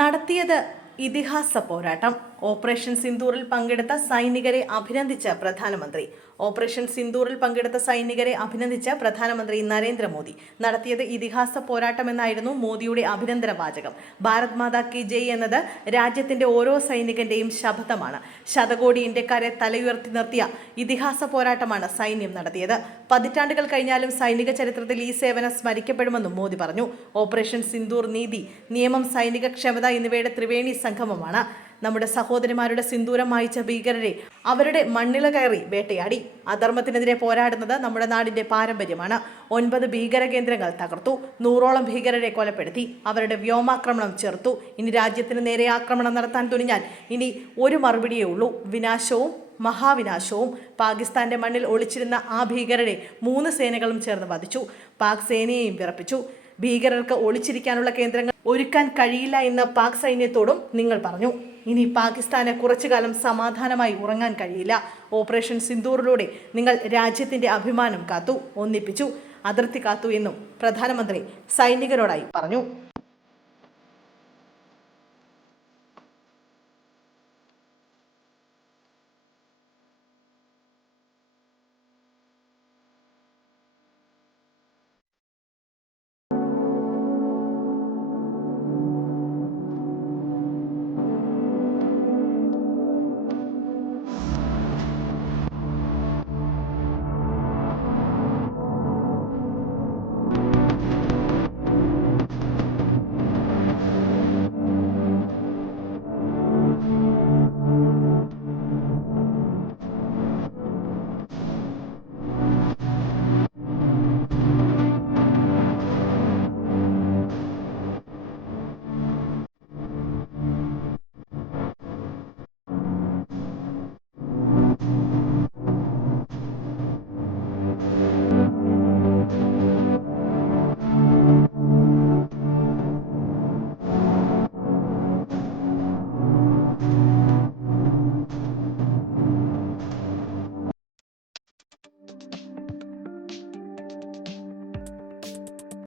നടത്തിയത് ഇതിഹാസ പോരാട്ടം. ഓപ്പറേഷൻ സിന്ദൂറിൽ പങ്കെടുത്ത സൈനികരെ അഭിനന്ദിച്ച പ്രധാനമന്ത്രി ഓപ്പറേഷൻ സിന്ദൂറിൽ പങ്കെടുത്ത സൈനികരെ അഭിനന്ദിച്ച പ്രധാനമന്ത്രി നരേന്ദ്രമോദി. നടത്തിയത് ഇതിഹാസ പോരാട്ടമെന്നായിരുന്നു മോദിയുടെ അഭിനന്ദന വാചകം ഭാരത് മാതാ കി ജയ് എന്നത് രാജ്യത്തിന്റെ ഓരോ സൈനികന്റെയും ശബ്ദമാണ്. ശതകോടി ഇന്ത്യക്കാരെ തലയുയർത്തി നിർത്തിയ ഇതിഹാസ പോരാട്ടമാണ് സൈന്യം നടത്തിയത്. പതിറ്റാണ്ടുകൾ കഴിഞ്ഞാലും സൈനിക ചരിത്രത്തിൽ ഈ സേവനം സ്മരിക്കപ്പെടുമെന്നും മോദി പറഞ്ഞു. ഓപ്പറേഷൻ സിന്ദൂർ നീതി നിയമം സൈനിക ക്ഷമത എന്നിവയുടെ ത്രിവേണി സംഗമമാണ്. നമ്മുടെ സഹോദരിമാരുടെ സിന്ദൂരം മായിച്ച ഭീകരരെ അവരുടെ മണ്ണില കയറി വേട്ടയാടി. അധർമ്മത്തിനെതിരെ പോരാടുന്നത് നമ്മുടെ നാടിന്റെ പാരമ്പര്യമാണ്. ഒൻപത് ഭീകര കേന്ദ്രങ്ങൾ തകർത്തു. നൂറോളം ഭീകരരെ കൊലപ്പെടുത്തി. അവരുടെ വ്യോമാക്രമണം ചെറുത്തു. ഇനി രാജ്യത്തിന് നേരെ ആക്രമണം നടത്താൻ തുനിഞ്ഞാൽ ഇനി ഒരു മറുപടിയേ ഉള്ളൂ. വിനാശവും മഹാവിനാശവും. പാകിസ്ഥാന്റെ മണ്ണിൽ ഒളിച്ചിരുന്ന ആ ഭീകരരെ മൂന്ന് സേനകളും ചേർന്ന് വധിച്ചു. പാക് സേനയെയും വിറപ്പിച്ചു. ഭീകരർക്ക് ഒളിച്ചിരിക്കാനുള്ള കേന്ദ്രങ്ങൾ ഒരുക്കാൻ കഴിയില്ല എന്ന് പാക് സൈന്യത്തോടും നിങ്ങൾ പറഞ്ഞു. ഇനി പാകിസ്ഥാന് കുറച്ചു കാലം സമാധാനമായി ഉറങ്ങാൻ കഴിയില്ല. ഓപ്പറേഷൻ സിന്ദൂറിലൂടെ നിങ്ങൾ രാജ്യത്തിന്റെ അഭിമാനം കാത്തു ഒന്നിപ്പിച്ചു അതിർത്തി കാത്തു എന്നും പ്രധാനമന്ത്രി സൈനികരോടായി പറഞ്ഞു.